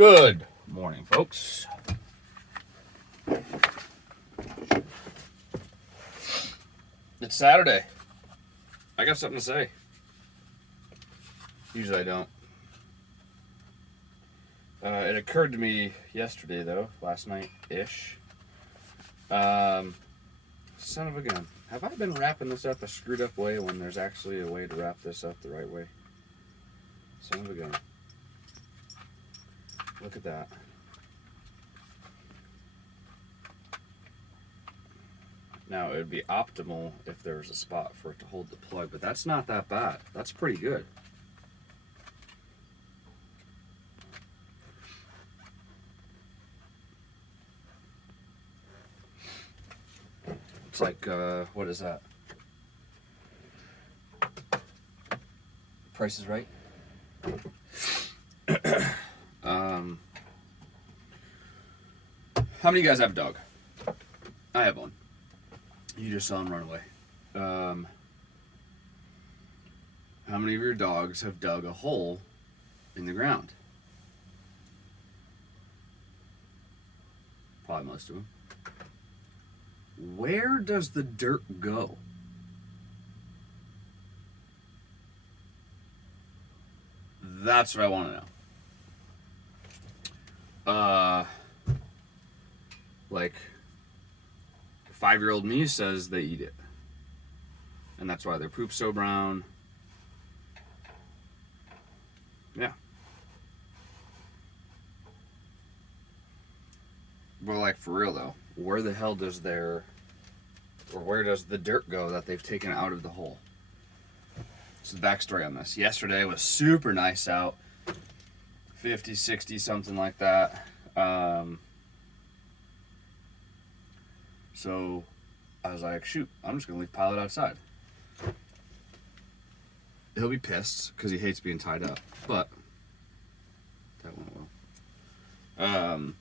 Good morning, folks. It's Saturday. I got something to say. Usually I don't. It occurred to me yesterday, though, last night-ish. Son of a gun. Have I been wrapping this up a screwed up way when there's actually a way to wrap this up the right way? Son of a gun. Look at that. Now, it would be optimal if there was a spot for it to hold the plug, but that's not that bad. That's pretty good. It's like, what is that? Price is Right? How many of you guys have a dog? I have one. You just saw him run away. How many of your dogs have dug a hole in the ground? Probably most of them. Where does the dirt go? That's what I want to know. Like, 5-year-old me says they eat it. And that's why their poop's so brown. Yeah. Well, like, for real, though, where the hell does where does the dirt go that they've taken out of the hole? So the backstory on this. Yesterday was super nice out. 50, 60, something like that. So I was like, shoot, I'm just going to leave Pilot outside. He'll be pissed because he hates being tied up, but that went well.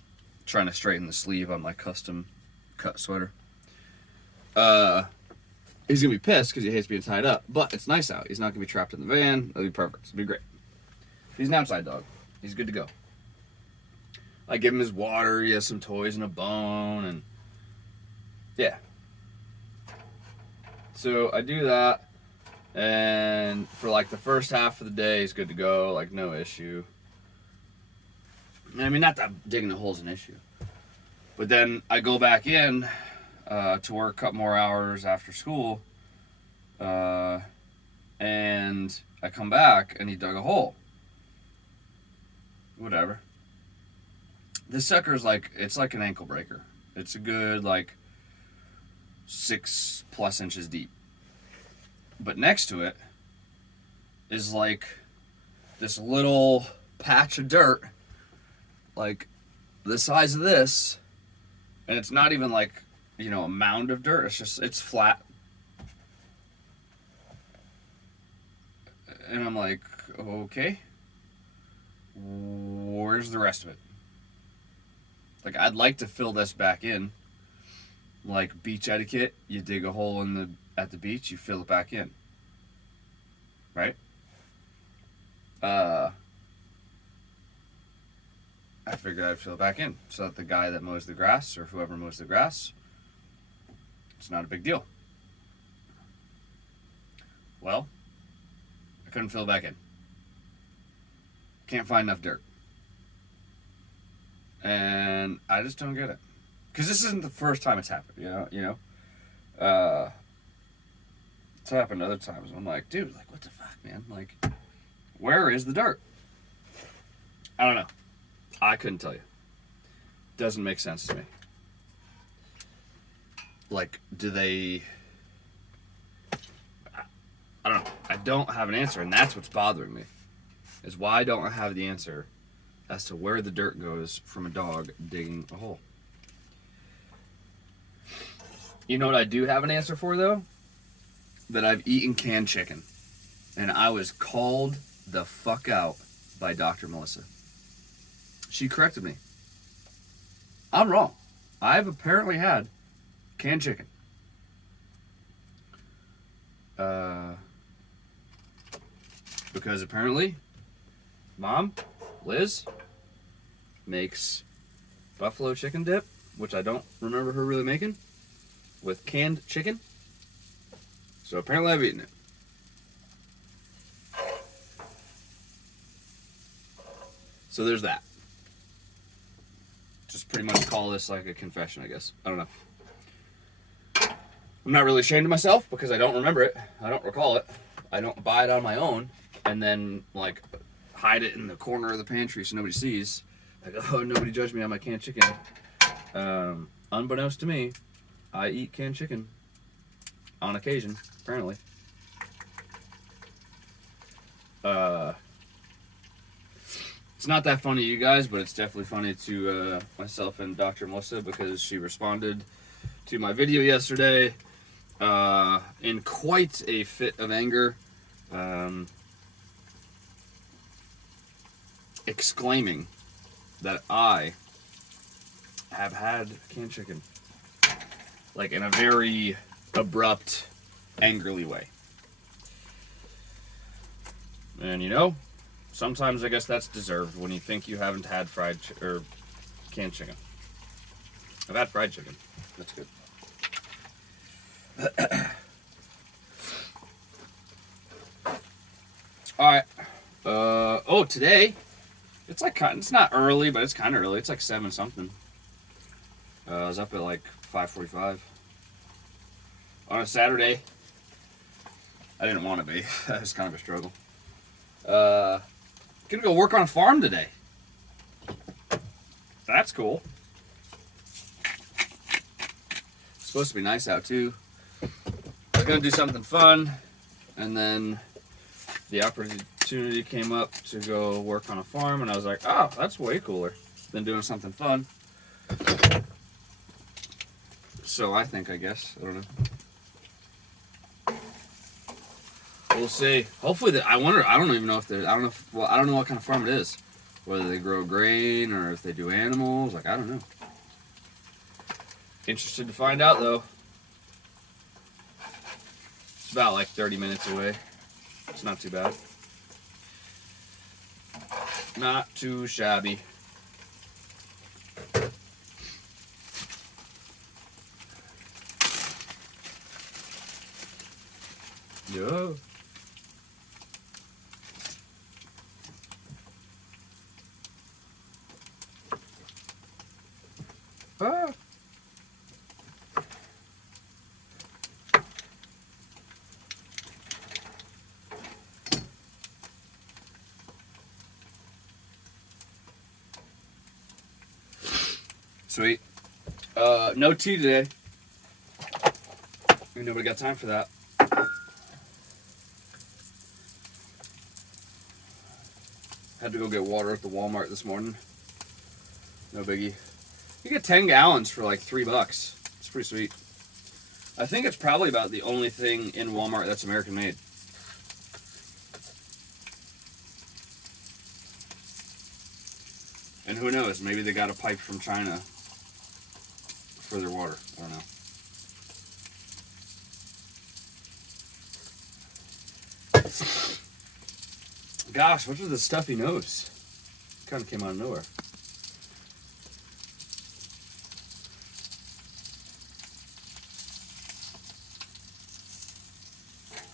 Trying to straighten the sleeve on my custom cut sweater. He's going to be pissed because he hates being tied up, but it's nice out. He's not going to be trapped in the van. It'll be perfect. It'll be great. He's an outside dog. He's good to go. I give him his water. He has some toys and a bone, and yeah. So I do that, and for like the first half of the day, he's good to go, like no issue. I mean, not that digging the hole's an issue, but then I go back in to work a couple more hours after school, and I come back and he dug a hole. Whatever. This sucker's like, it's like an ankle breaker. It's a good like 6+ inches deep. But next to it is like this little patch of dirt, like the size of this, and it's not even like, you know, a mound of dirt. It's flat. And I'm like, okay, where's the rest of it? Like, I'd like to fill this back in. Like beach etiquette, you dig a hole at the beach, you fill it back in. Right? I figured I'd fill it back in so that the guy that mows the grass, or whoever mows the grass, it's not a big deal. Well, I couldn't fill it back in. Can't find enough dirt. And I just don't get it. Because this isn't the first time it's happened, you know? It's happened other times. I'm like, dude, like, what the fuck, man? Like, where is the dirt? I don't know. I couldn't tell you. Doesn't make sense to me. Like, do they... I don't know. I don't have an answer, and that's what's bothering me. Is why don't I have the answer as to where the dirt goes from a dog digging a hole. You know what I do have an answer for, though? That I've eaten canned chicken. And I was called the fuck out by Dr. Melissa. She corrected me. I'm wrong. I've apparently had canned chicken. Because apparently, Mom, Liz, makes buffalo chicken dip, which I don't remember her really making, with canned chicken. So apparently I've eaten it. So there's that. Just pretty much call this like a confession, I guess. I don't know. I'm not really ashamed of myself because I don't remember it. I don't recall it. I don't buy it on my own and then like hide it in the corner of the pantry so nobody sees. Like, oh, nobody judge me on my canned chicken. Unbeknownst to me, I eat canned chicken on occasion, apparently. It's not that funny to you guys, but it's definitely funny to myself and Dr. Melissa because she responded to my video yesterday in quite a fit of anger, exclaiming that I have had canned chicken, like in a very abrupt, angrily way. And you know, sometimes I guess that's deserved when you think you haven't had or canned chicken. I've had fried chicken. That's good. All right. Oh, today it's like it's not early, but it's kind of early. It's like 7 something. I was up at like 5:45 on a Saturday. I didn't want to be. That was kind of a struggle. Gonna go work on a farm today. That's cool. It's supposed to be nice out too. I was gonna do something fun, and then the opportunity came up to go work on a farm, and I was like, oh, that's way cooler than doing something fun. So I guess. I don't know. We'll see. Hopefully, I wonder. I don't even know if I don't know. I don't know what kind of farm it is. Whether they grow grain or if they do animals. Like, I don't know. Interested to find out though. It's about like 30 minutes away. It's not too bad. Not too shabby. Yeah. Ah. Sweet. No tea today. Nobody got time for that. Had to go get water at the Walmart this morning. No biggie. You get 10 gallons for like $3. It's pretty sweet. I think it's probably about the only thing in Walmart that's American made. And who knows, maybe they got a pipe from China for their water. I don't know. Gosh, what's with the stuffy nose? Kind of came out of nowhere.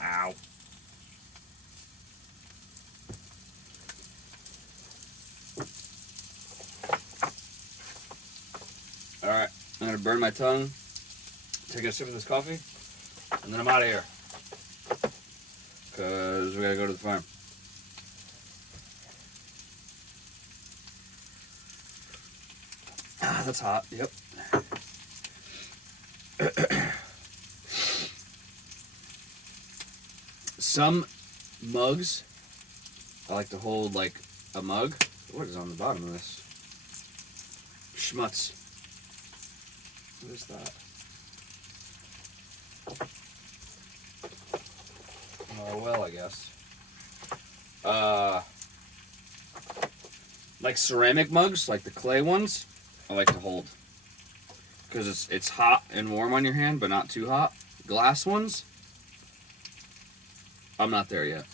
Ow. Alright, I'm gonna burn my tongue, take a sip of this coffee, and then I'm out of here. Because we gotta go to the farm. Ah, that's hot, yep. Some mugs, I like to hold like a mug. What is on the bottom of this? Schmutz. What is that? Oh, well, I guess. Like ceramic mugs, like the clay ones, I like to hold. Because it's hot and warm on your hand, but not too hot. Glass ones, I'm not there yet.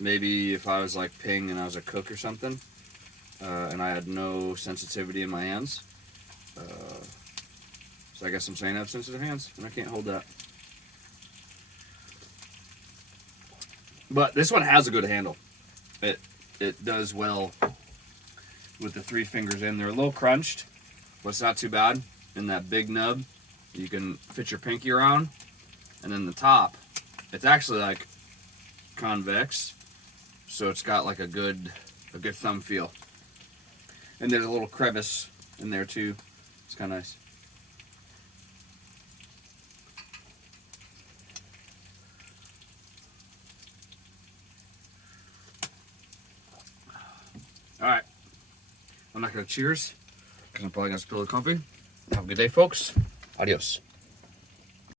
Maybe if I was like Ping and I was a cook or something, and I had no sensitivity in my hands. So I guess I'm saying I have sensitive hands, and I can't hold that. But this one has a good handle. It does well with the 3 fingers in. They're a little crunched, but it's not too bad. And that big nub, you can fit your pinky around. And then the top, it's actually like convex, so it's got like a good thumb feel. And there's a little crevice in there too. It's kind of nice. All right, I'm not gonna cheers because I'm probably gonna spill the coffee. Have a good day, folks. Adios.